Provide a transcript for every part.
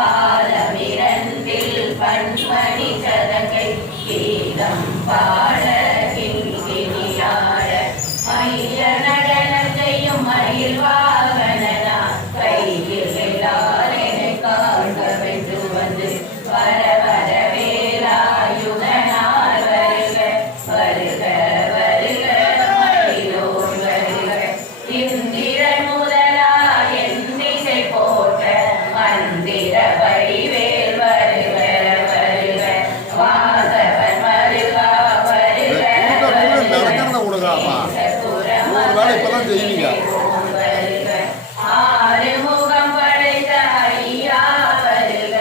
பாலமிரண்டில் பன்மணி சதங்கை கீதம் பாட கிண்கிணியாட மைய நடனம் செய்யும் மயில் வாகனனா கையில் எல்லாரெனை காண்க வென்று வந்து வர வர வேலாயுதனார் வருக வருக வருக மயிலோர் வருக இந்திரன் முதலா எண்ணிசை போற்ற மந்திர வடிவேல் வருக வருக வாசவன் வருகா வருக ஆறுமுகம் படைத்த ஐயா வருக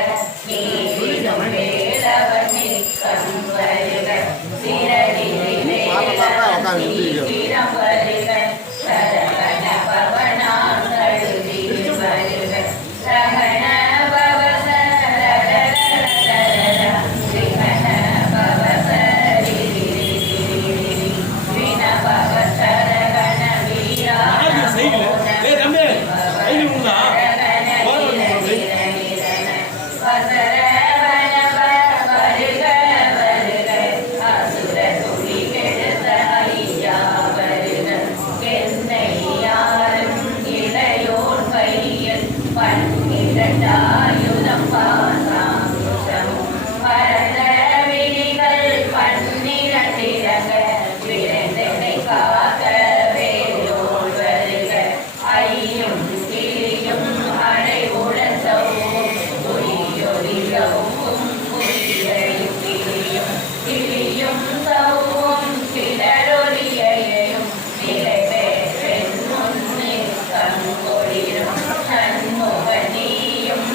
நீலம் வேலவன் நிற்கம் வருக சிறகிரி வேலவன் நீலம் வருக சரவண பவனாம் தழுவி வருக ரகண பன்னிரண்டாயுதம் பாசாங்குஷம் பரத விழிகள் பன்னிரண்டிரங்க விரைந்தனை காக்க வேலோர் வருக ஐயும் கிளியும் அடைவுடன் சவும் பொய்யொலிகவும் பொய்யையும் கிளியும் கிளியும் சவும் கிளரொலியையும் நிறைவேற்றென் முன்னில் கண்கொளிரும் நன்முகனியும்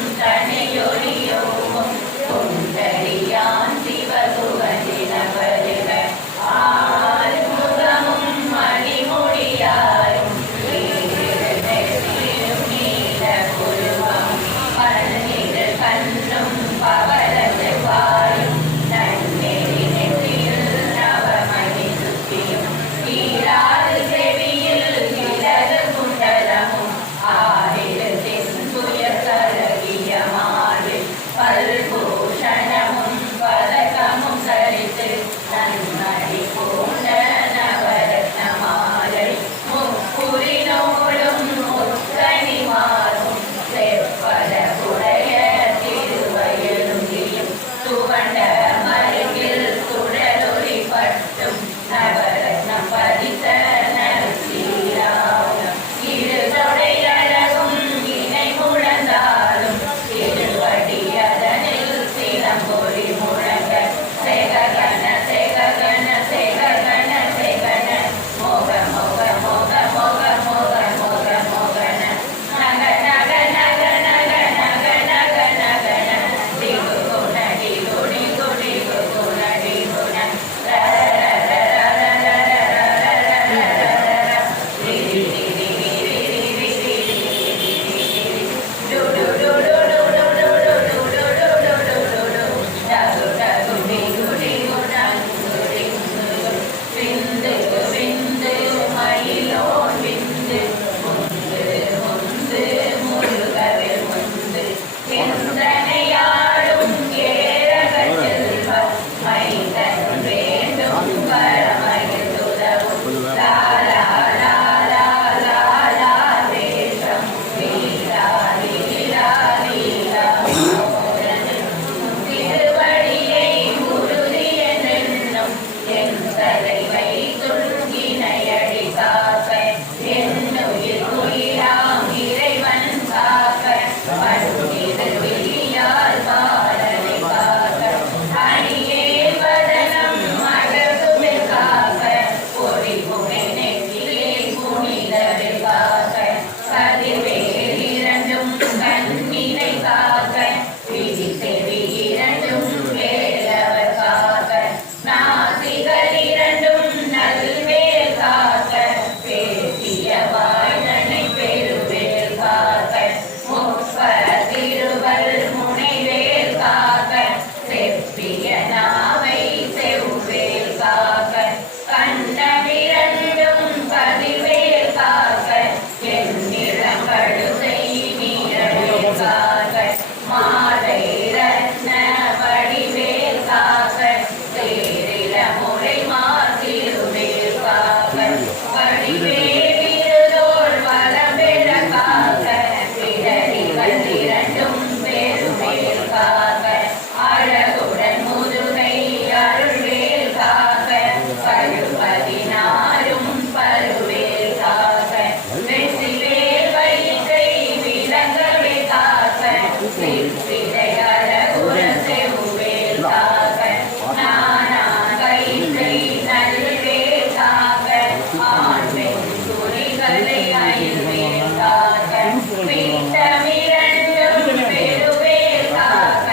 விட்டமிரண்டும் பெருவேல் காக்க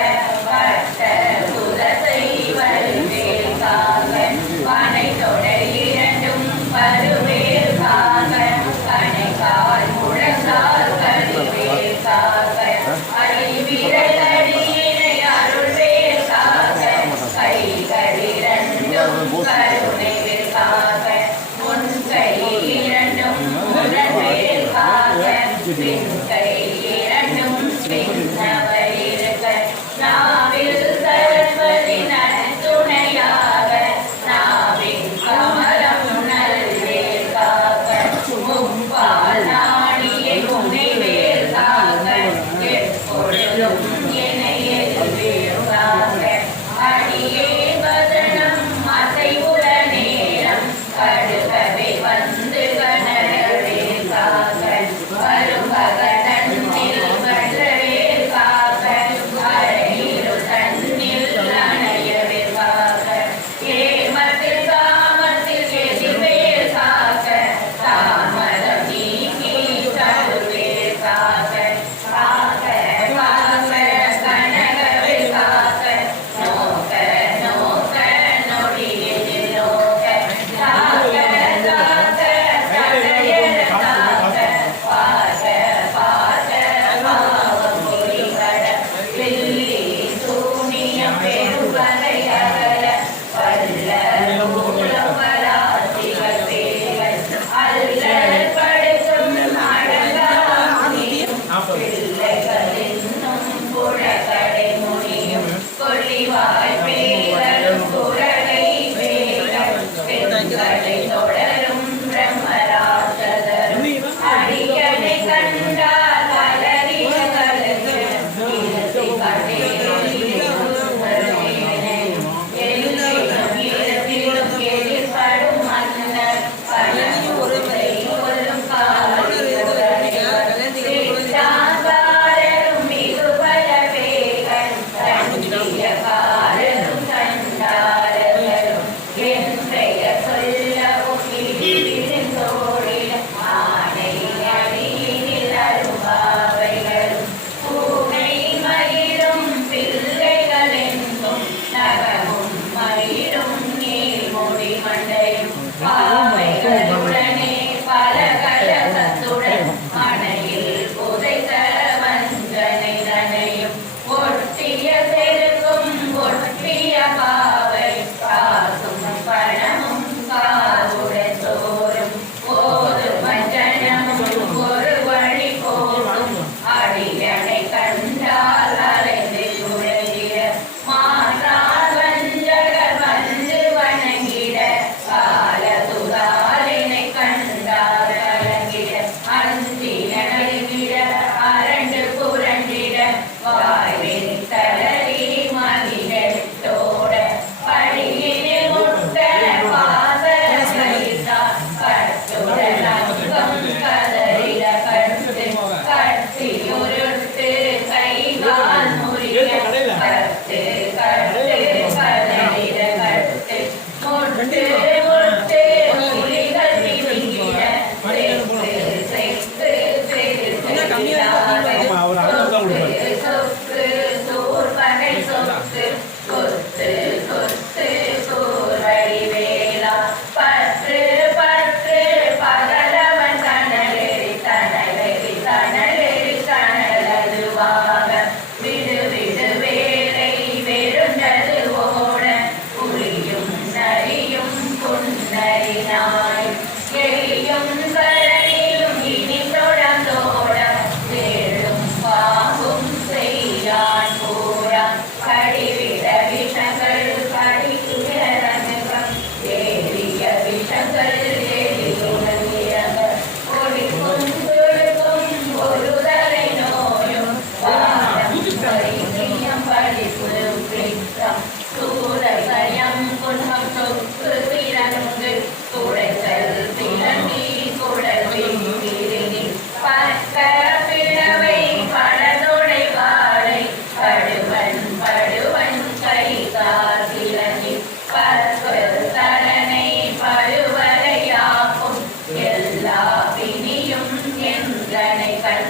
பட்ட புதத்தை வருவேல் காக்க பனை தொடர் இரண்டும் பருவேல் காக்க கணைக்கால் முழங்கால் கருவேல் காக்க அடிவிரலடியினை அருள்வேல் காக்க கைகள் இரண்டும் கருணைவேல் காக்க முன் கை இரண்டும் முரண்வேல் காக்க பின் கை இரண்டும் பின்னவர் இருக்க நாவில் சரஸ்வதி நடுத்துணையாக நாவின் கமலம் நல்வேல் காக்க முப்பால் நாடியை உன்னைவேல் காக்க எப்பொழுதும் என்னையில் வேல் காக்க அடியே வதனம் அசைவுற நேரம் கடுகவே வந்து கனவேல் காக்க கரும்பகடனில் வளவேல் காக்க அரையிரு தன்னில் அணையவேல் காக்க ஏமத்தில் காமத்தில் எதிர்வேல் காக்க தாமதம் நீக்கி தருவேல் காக்க காக்க காக்க கனகவேல் காக்க நோக்க நோக்க நொடியில் நோக்க காக்க காக்க தடையற காக்க பார்க்க பார்க்க பாவம் பொறிபட வெள்ளி சூனியம் பெருவகை அகல வல்ல மூலவராசிகள் பேர்கள் அல்லல் படுத்தும் அடங்காமுனியும் பிள்ளைகள் இன்னும் புழக்கடை முனியும் கொள்ளிவாய் பேர்களும் புறகை பேர்கள் பெண்களை தொடரும் பிரம்மராட்சதரும் அடியனை கண்டால் அலறியகளுக்கு இலசை எல்லிலும் இடத்திலும் எதிர்படும் மன்னர் பழமுறை கொல்லும் காவல் சித்தாந்தார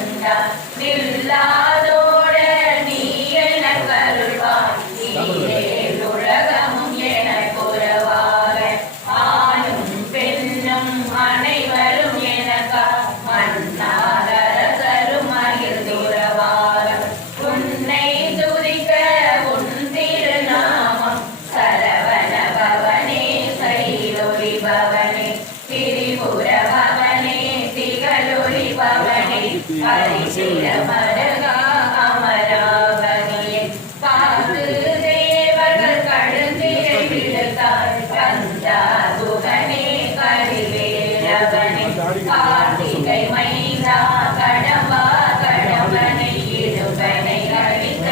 வந்தார் நில்லாதோட நீ என கருள்வாய் உலகமும் என குறவாக ஆணும் பெண்ணும் அனைவரும் எனக்கா மன்னாரசரும் மகிழ்ந்துறவாக உன்னை துதிக்க உன் திருநாமம் சரவண பவனே சைலொலி பவனே திரிபுர பவனே திகழொலி பவனே ஹரிசிர மரகா அமராவதியே காத்து தேவர்கள் கழுந்திரை விழுத்தார் கந்தார் குகனே கரிவேலவனே கார்த்திகை மைந்தா கடம்பா கடம்பனை இடுபனை அழித்த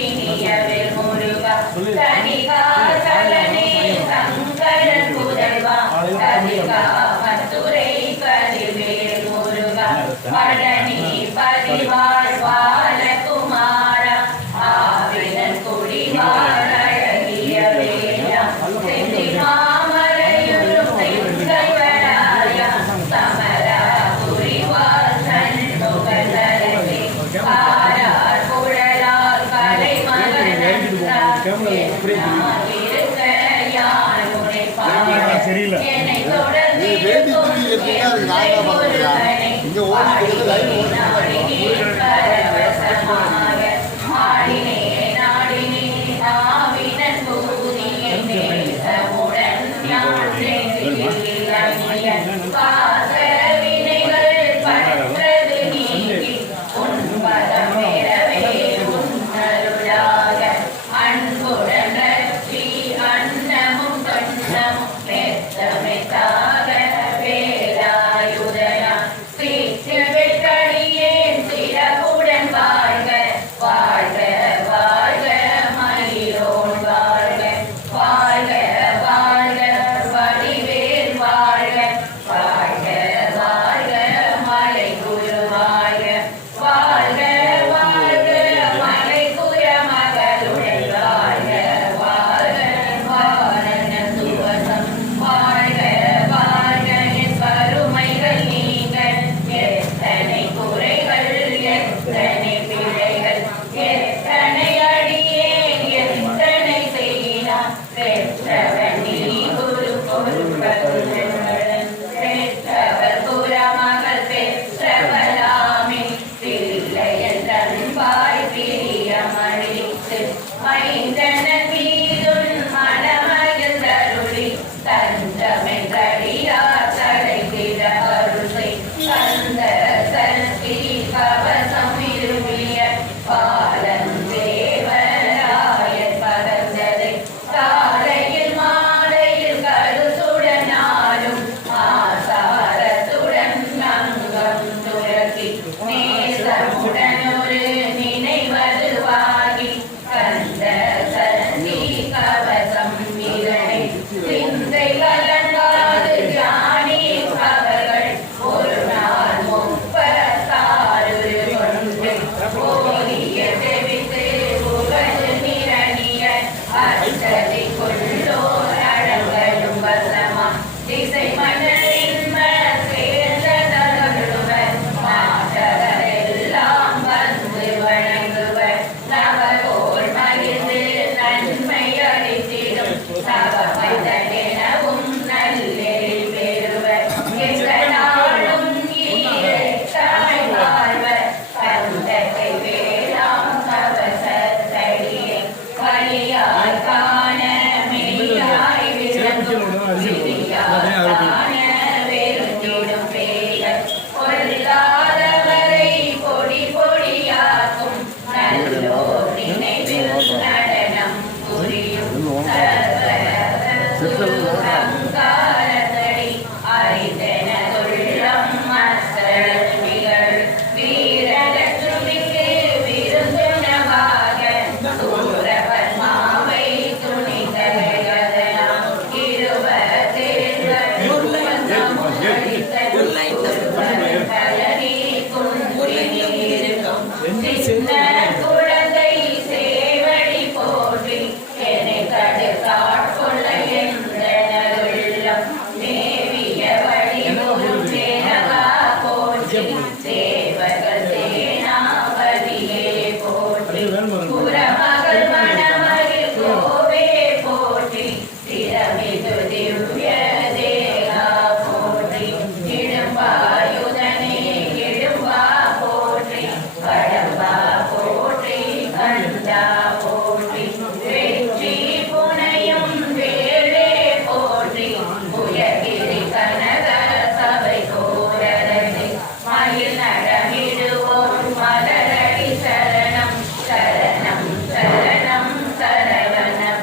இனியவில் முருகா தனிகா சலனே சங்கரன் புதல்வா கதிகா மதுரை கதிர்வேல் முருகா பழனி பதிவாழ் பாலகுமாரா ஆவினன் குடிவாழ் அழகிய வேளாம் செந்தி மாமலையுறும் செங்கல்வராயா சமரா புரிவார் சண்முகதரசி ஆரார் குழலார் கலை மகனந்தார் இருக்க யார் உரைப்பார் என்னை தொடர்ந்து அன்புடன் ரட்சி அன்னமும் கண்ணமும் மெத்தமெத்தாக வேலாயுதனா சீற்றில் வெட்டடியேன் சிறப்புடன் வாழ்க வாழ்க வாழ்க மயிலோன் வாழ்க வாழ்க வாழ்க வடிவேல் வாழ்க வாழ்க வாழ்க மலை குரு வாழ்க வாழ்க வாழ்க மலை குர மகளுடன் வாழ்க வாழ்க வாரண சுவசம் வாழ்க வாழ்க என் கருமைகள் நீங்க எத்தனை குறைகள் எத்தனை பிழைகள் எத்தனை அடியேன் எத்தனை செய்யினான் பெற்றவன் நீ குரு பொறுப்பதுடன் பெற்றவர் குரமகள் பெற்றவளாமே பிள்ளையன் தன்பாய் பிரியமளித்து மைந்தன மீதுன் மனமகிழ் தருளி தஞ்சமென்றடியார் தடைத்திட அருளை தந்த சக்தி கவசம் விரும்பிய பாலன் தேவராயன் பகர்ந்ததை காலையில் மாலையில் கருத்துடனாலும் ஆசாரத்துடன் அங்கம் துரக்கி நேசமுடன் ஒரு நினைவதுவாகி கந்த சக்தி கவசம் இதனை சிந்தை கலங்காது ஜானி அவர்கள் ஒரு நாள் முப்பத்தாறு கொண்டு போதிய செவித்து புகழ் நிரணிய அச்சதி கொள்ளோர் அழங்களும் வசமா திசை மன்னரின் சேர்ந்ததருவர் மாற்றவரெல்லாம் வந்து வணங்குவர் நவகோள் மகிழ்ந்து நன்மை அளித்திடும் நவமைதனெனவும் நல்லெழில் பெறுவர் எங்களாலும் ஈரத்தாய் வாழ்வர் கந்தத்தை வேளாம் கவசத்தடியே வழியாய் காண மெய்யாய் விளங்கும் விழியாய் காண வெறுத்திடும் பேய்கள் பொல்லாதவரை பொடி பொடியாக்கும் நல்லோர் நினைவில் நடனம் புரியும் சர்வகாரத்தடி அறிந்தனதுள்ளம் மஸ்தர்கள் வீரலட்சுமிக்கு விருந்துணவாக சூரபத்மாவை துணிந்தவைகதலாம் இருவர்